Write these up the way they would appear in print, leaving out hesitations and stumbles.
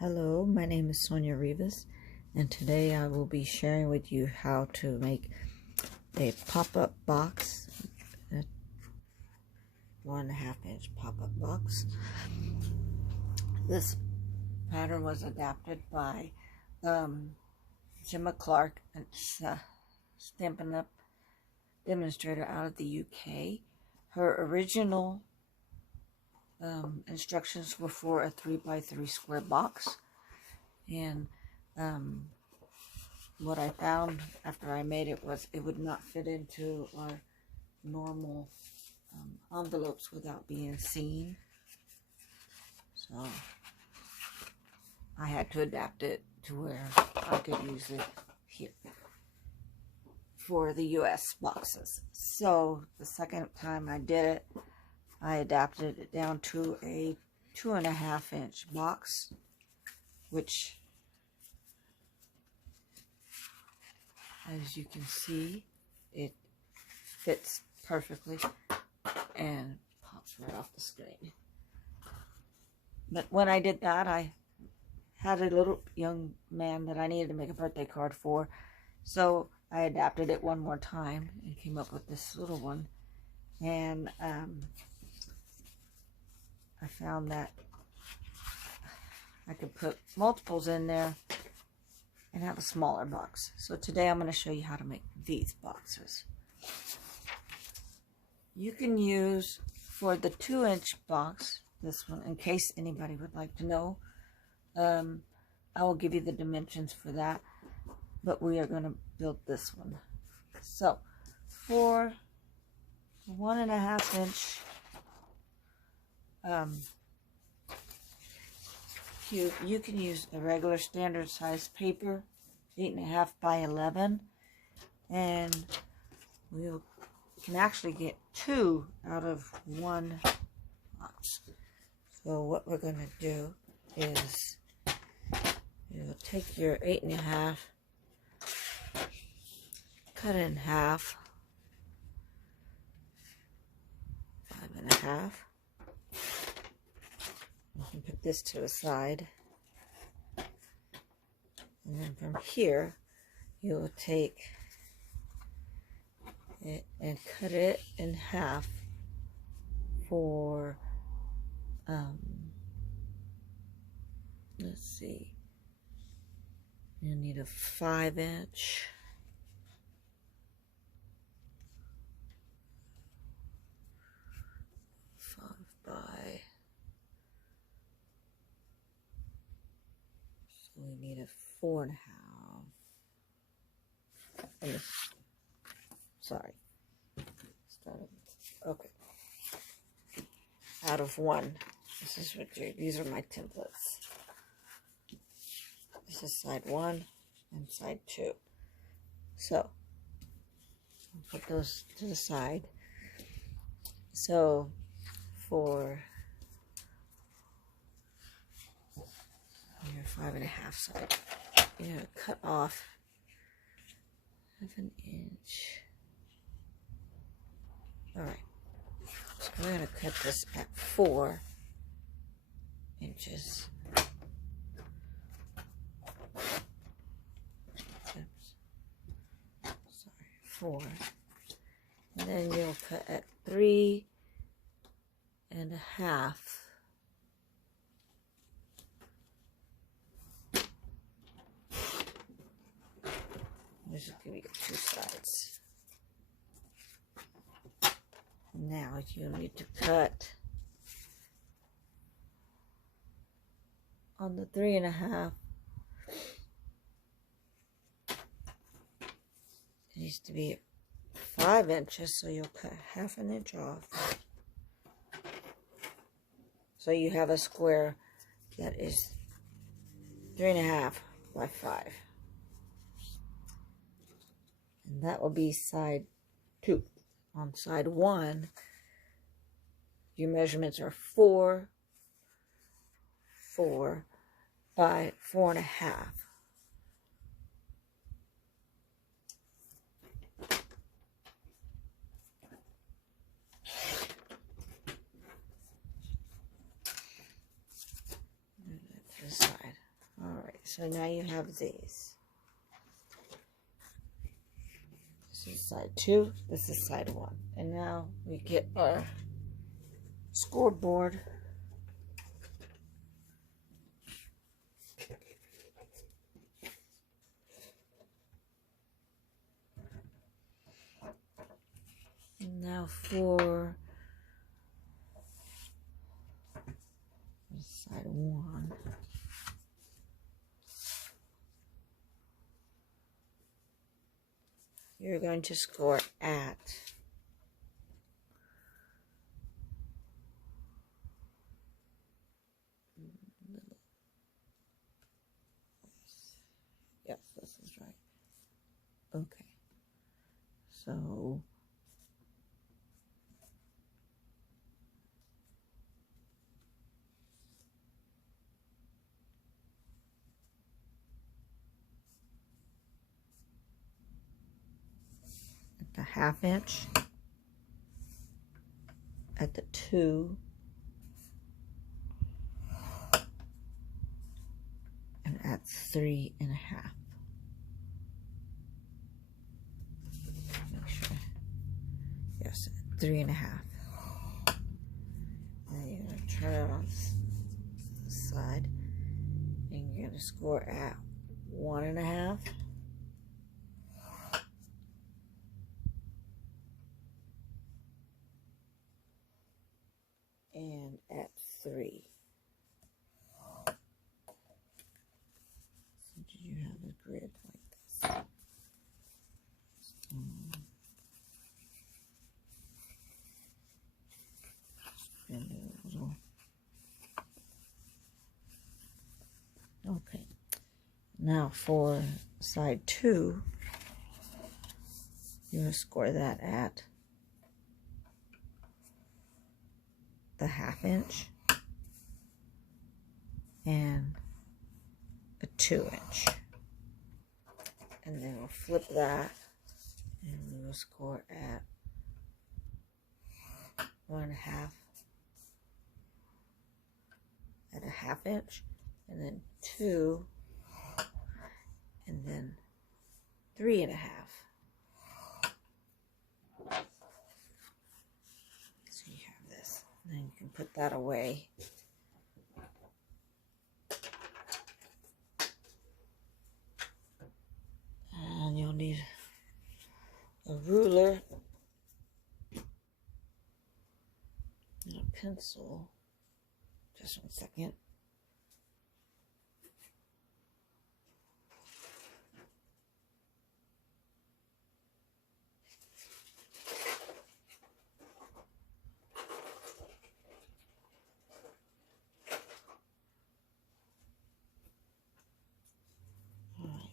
Hello, my name is Sonia Rivas, and today I will be sharing with you how to make a pop-up box, a 1.5-inch pop-up box. This pattern was adapted by Gemma Clark, a Stampin' Up! Demonstrator out of the UK. Her original instructions were for a 3x3 square box, and what I found after I made it was it would not fit into our normal envelopes without being seen, so I had to adapt it to where I could use it here for the US boxes. So the second time I did it, I adapted it down to a 2.5-inch box, which, as you can see, it fits perfectly and pops right off the screen. But when I did that, I had a little young man that I needed to make a birthday card for, so I adapted it one more time and came up with this little one. And I found that I could put multiples in there and have a smaller box. So today I'm going to show you how to make these boxes. You can use, for the 2-inch box, this one, in case anybody would like to know, I will give you the dimensions for that, but we are going to build this one. So for 1.5-inch cube, you can use a regular standard size paper, 8.5 by 11, and we can actually get 2 out of 1 box. So what we're going to do is you'll take your 8.5, cut it in half, 5.5. You can put this to the side, and then from here you will take it and cut it in half for let's see, you need a 5-inch, so we need a 4.5. Sorry. Okay. Out of 1. This is what these are my templates. This is side 1 and side 2. So I'll put those to the side. So for your 5.5 side, you're going to cut off 1 inch. Alright, so we're going to cut this at 4 inches. Oops. Sorry, 4. And then you'll cut at 3.5. This is going to be 2 sides. Now you need to cut on the 3.5. It needs to be 5 inches, so you'll cut 1/2 inch off. So you have a square that is 3.5 by 5. And that will be side 2. On side 1, your measurements are 4 by 4.5. To the side. so now you have these. This is side 2, this is side 1. And now we get our scoreboard. And now for side 1. You're going to score at yes, this is right. Okay. So at the 1/2 inch, at the 2, and at 3.5. Make sure. Yes, 3.5. Then you're going to turn it on this side, and you're going to score at 1.5. And at 3. So do you have a grid like this? Spin it a little. Okay. Now for side 2, you're going to score that at the 1/2 inch and a 2 inch. And then we'll flip that and we will score at 1.5 at a 1/2 inch, and then 2, and then 3.5. So you have this. Then you can put that away. And you'll need a ruler and a pencil. Just 1 second.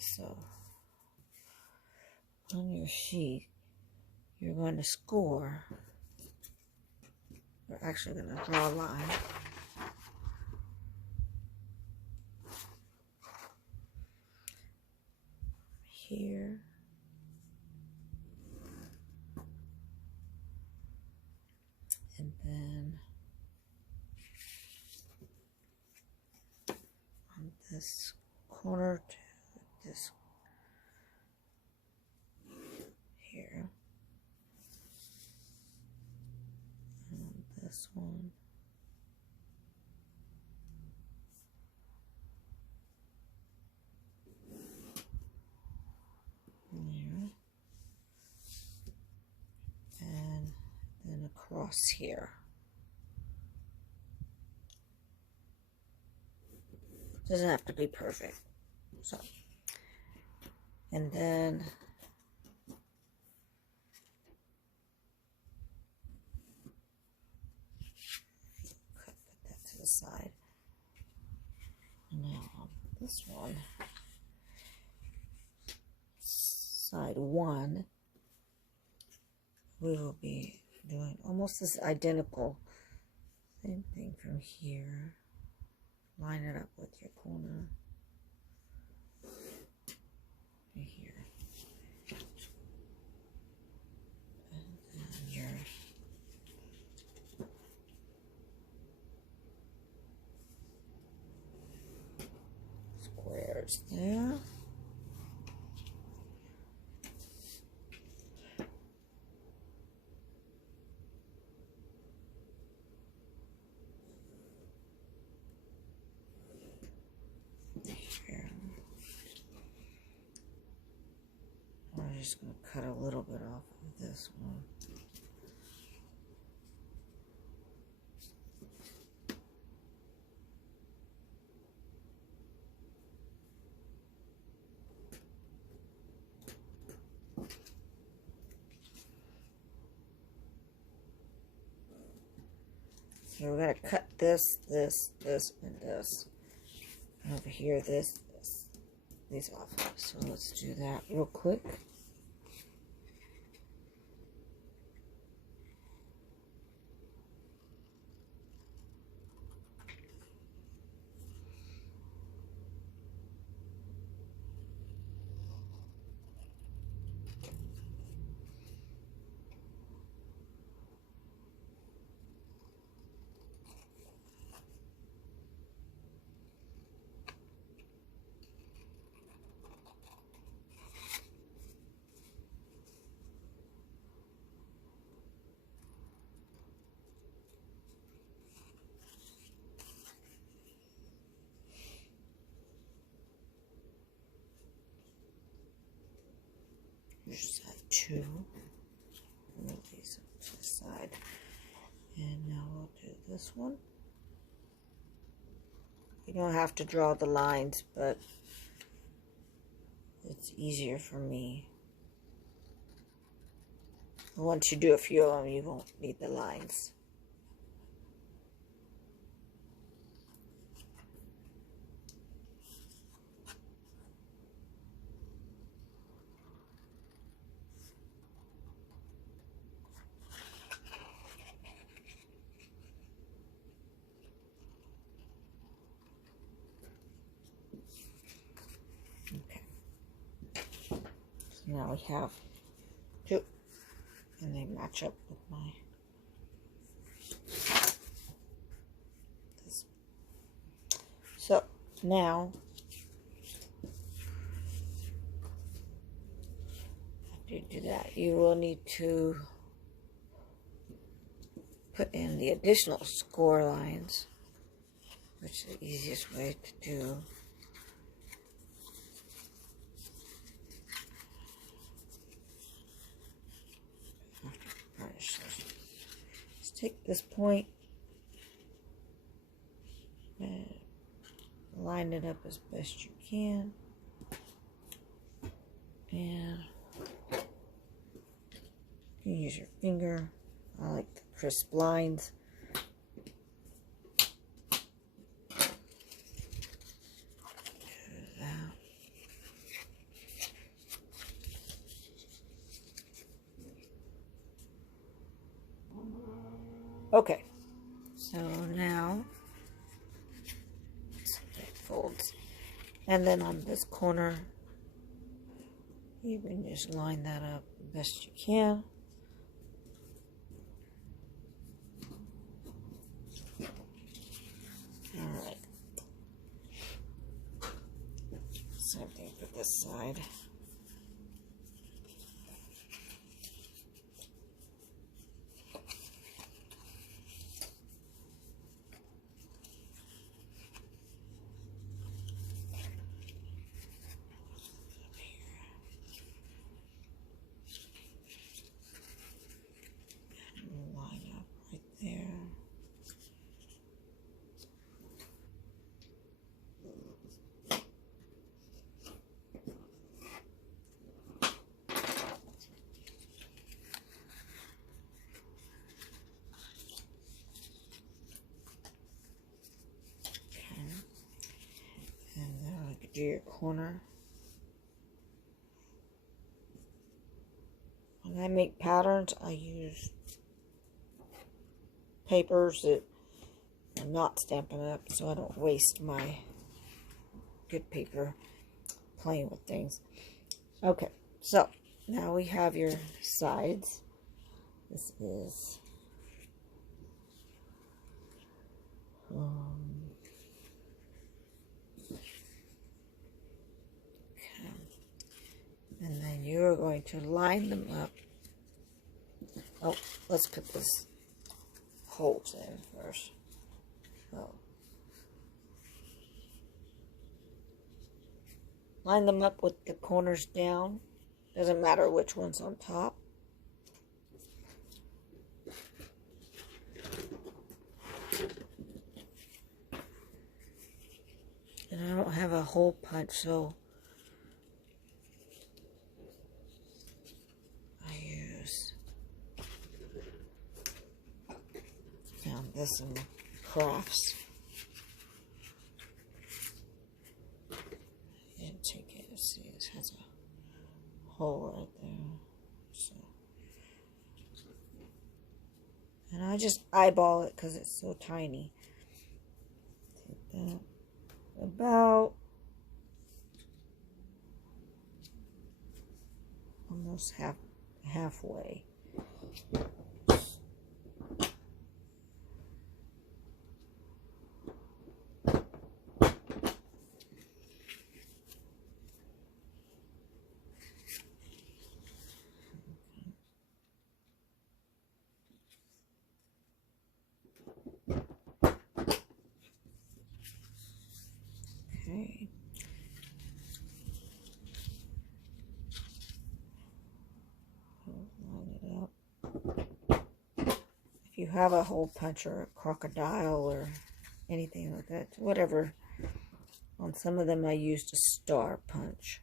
So on your sheet, you're going to score. We're actually going to draw a line. Here. And then on this corner to this here, and this one, there, and then across here. Doesn't have to be perfect. So, and then put that to the side. And now on this one, side 1, we will be doing almost this identical same thing from here. Line it up with your corner. Here. And then your squares. starts there. Here. I'm just going to cut a little bit off of this one. So we're going to cut this, this, this, and this. And over here, this, these off. So let's do that real quick. Here's side 2. Move these up to the side. And now we'll do this one. You don't have to draw the lines, but it's easier for me. Once you do a few of them, you won't need the lines. Okay. So now we have 2. And they match up with my this. So now after you do that, you will need to put in the additional score lines, which is the easiest way to do. Let's take this point and line it up as best you can, and you can use your finger. I like the crisp lines. Okay, so now it folds, and then on this corner you can just line that up the best you can. All right, same thing for this side. Do your corner. When I make patterns, I use papers that are not Stampin' Up, so I don't waste my good paper playing with things. Okay, so now we have your sides. This is you're going to line them up. Oh, let's put this holes in first. Oh. Line them up with the corners down. Doesn't matter which one's on top. And I don't have a hole punch, so found this in crafts. And take it. Let's see, it has a hole right there. So, and I just eyeball it because it's so tiny. Take that about almost halfway. Okay. Line it up. If you have a hole punch or a crocodile or anything like that, whatever. On some of them I used a star punch.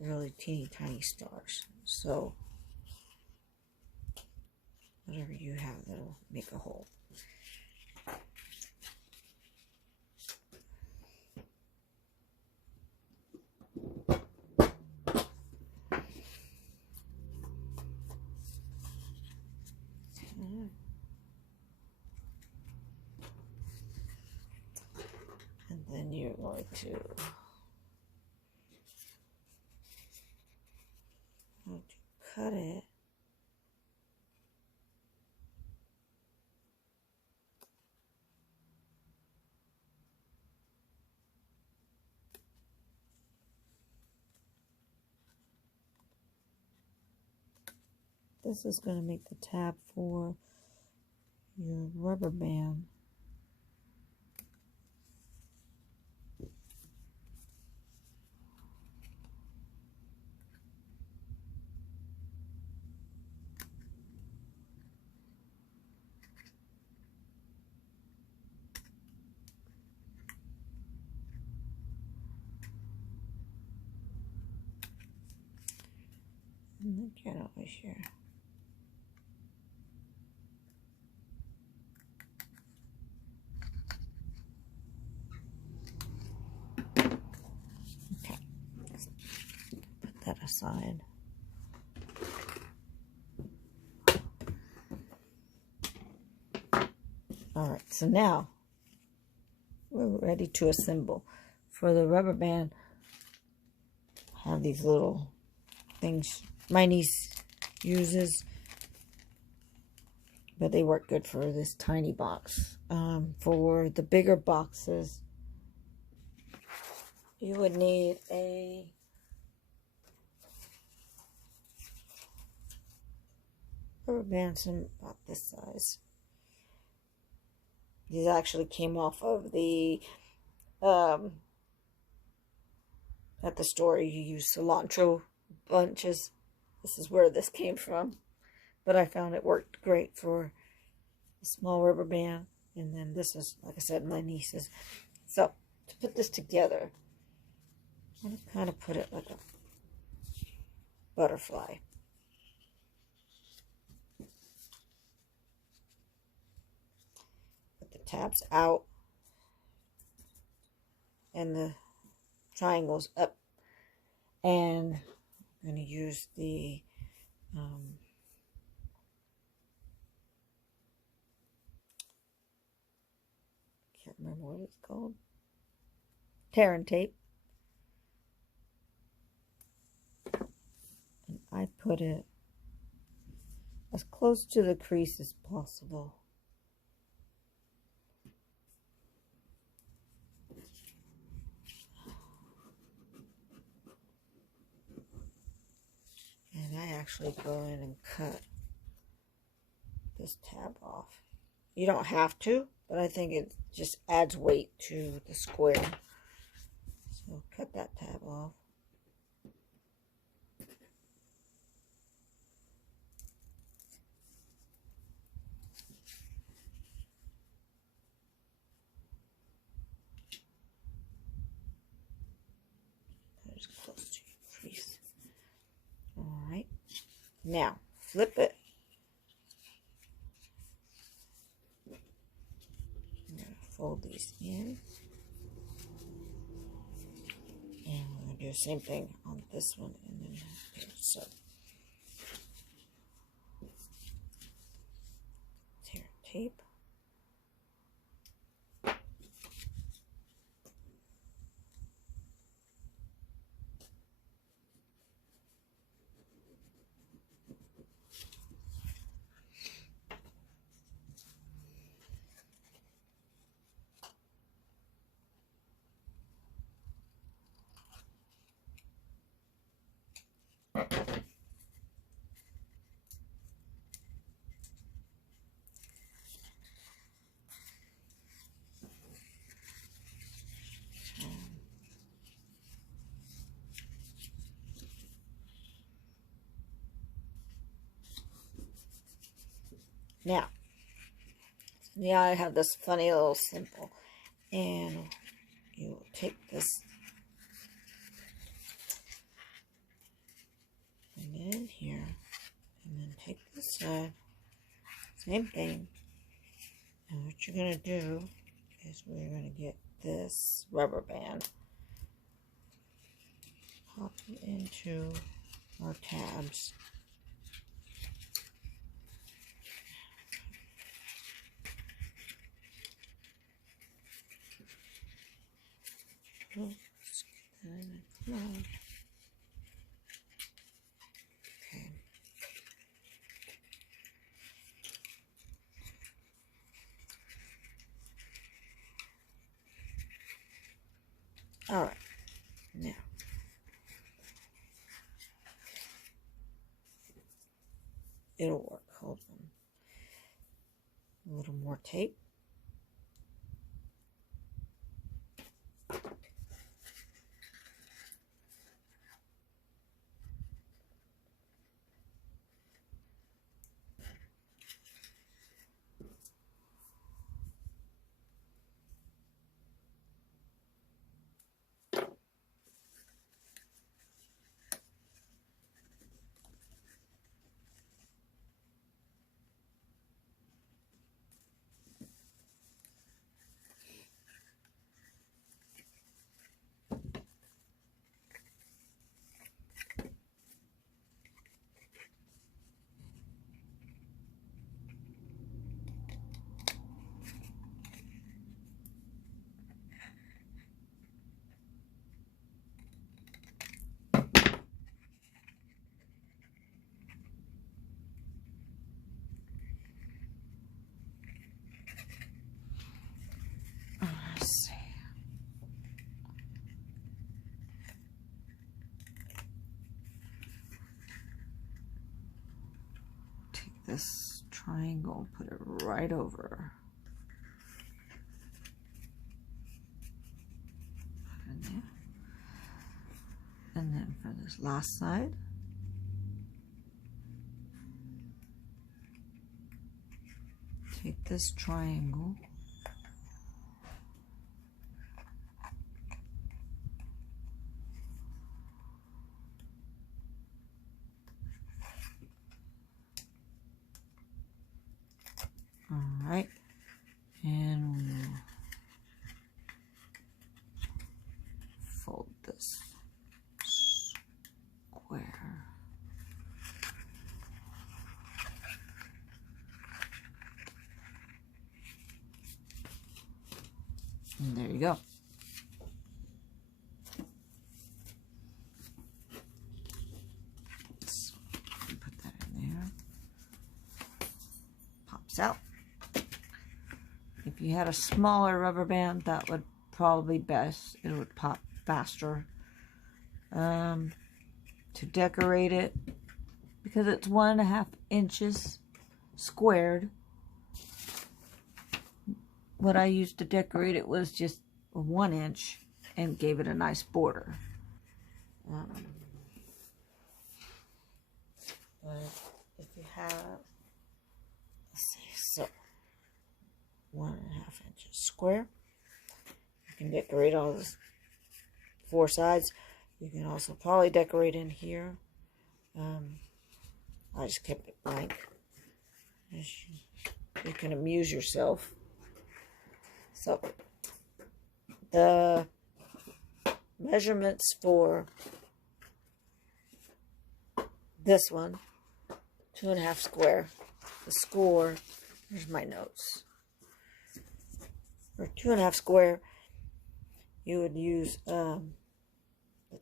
Really teeny tiny stars. So whatever you have that'll make a hole. And then you're going to cut it. This is going to make the tab for your rubber band. And get over here. Okay, put that aside. All right, so now we're ready to assemble. For the rubber band, I have these little things my niece uses, but they work good for this tiny box. For the bigger boxes, you would need a rubber band about this size. These actually came off of the at the store. You use cilantro bunches. This is where this came from, but I found it worked great for a small rubber band. And then this is, like I said, my niece's. So to put this together, I'm going to kind of put it like a butterfly. Put the tabs out and the triangles up, and I'm going to use the can't remember what it's called, tear and tape, and I put it as close to the crease as possible. actually go in and cut this tab off. You don't have to, but I think it just adds weight to the square. So cut that tab off. That is close to your crease. Alright. Now, flip it. I'm going to fold these in. And we're going to do the same thing on this one and then here. So, tear tape. Now I have this funny little symbol, and you will take this and then here, and then take this side, same thing, and what you're going to do is we're going to get this rubber band, pop it into our tabs. Oh, let's get that in. Come on. Okay. All right. Now, it'll work. Hold on. A little more tape. Let's see. Take this triangle, put it right over. Put it in there. And then for this last side, take this triangle, all right, and we'll fold this square. And there you go. So put that in there. Pops out. If you had a smaller rubber band, that would probably be best. It would pop faster. To decorate it, because it's 1.5 inches squared. What I used to decorate it was just 1 inch and gave it a nice border. But if you have, let's see, so 1.5 inches square, you can decorate all the 4 sides. You can also poly decorate in here. I just kept it blank. You can amuse yourself. So the measurements for this one, 2.5 square. The score, here's my notes. For 2.5 square, you would use, the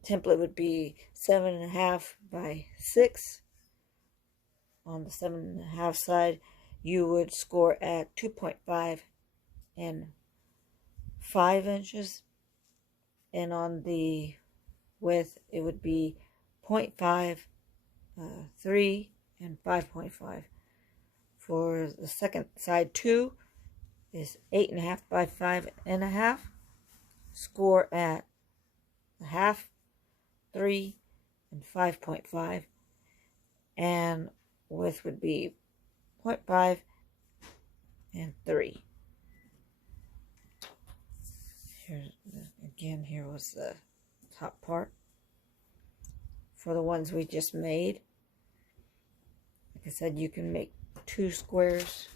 template would be 7.5 by 6. On the 7.5 side, you would score at 2.5 and 5 inches. And on the width, it would be 0.5, 3, and 5.5. For the second side, 2 is 8.5 by 5.5. Score at 0.5, 3, and 5.5. And width would be 0.5 and 3. Here was the top part for the ones we just made. Like I said, you can make 2 squares.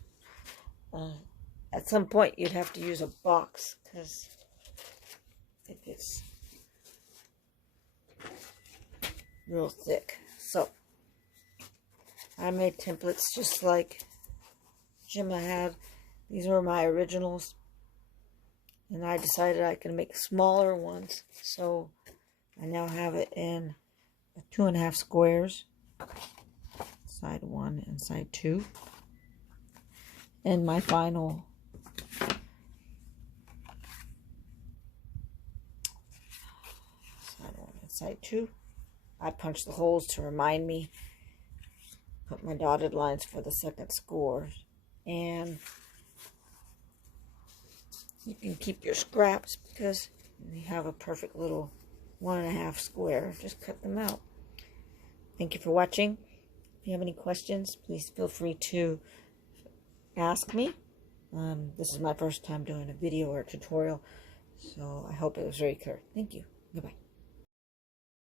At some point, you'd have to use a box because if it's real thick. So I made templates just like Gemma had. These were my originals. And I decided I could make smaller ones. So I now have it in 2.5 squares. Side 1 and side 2. And my final side 1 and side 2. I punched the holes to remind me. Put my dotted lines for the second score. And you can keep your scraps because you have a perfect little 1.5 square. Just cut them out. Thank you for watching. If you have any questions, please feel free to ask me. This is my first time doing a video or a tutorial, so I hope it was very clear. Thank you. Goodbye.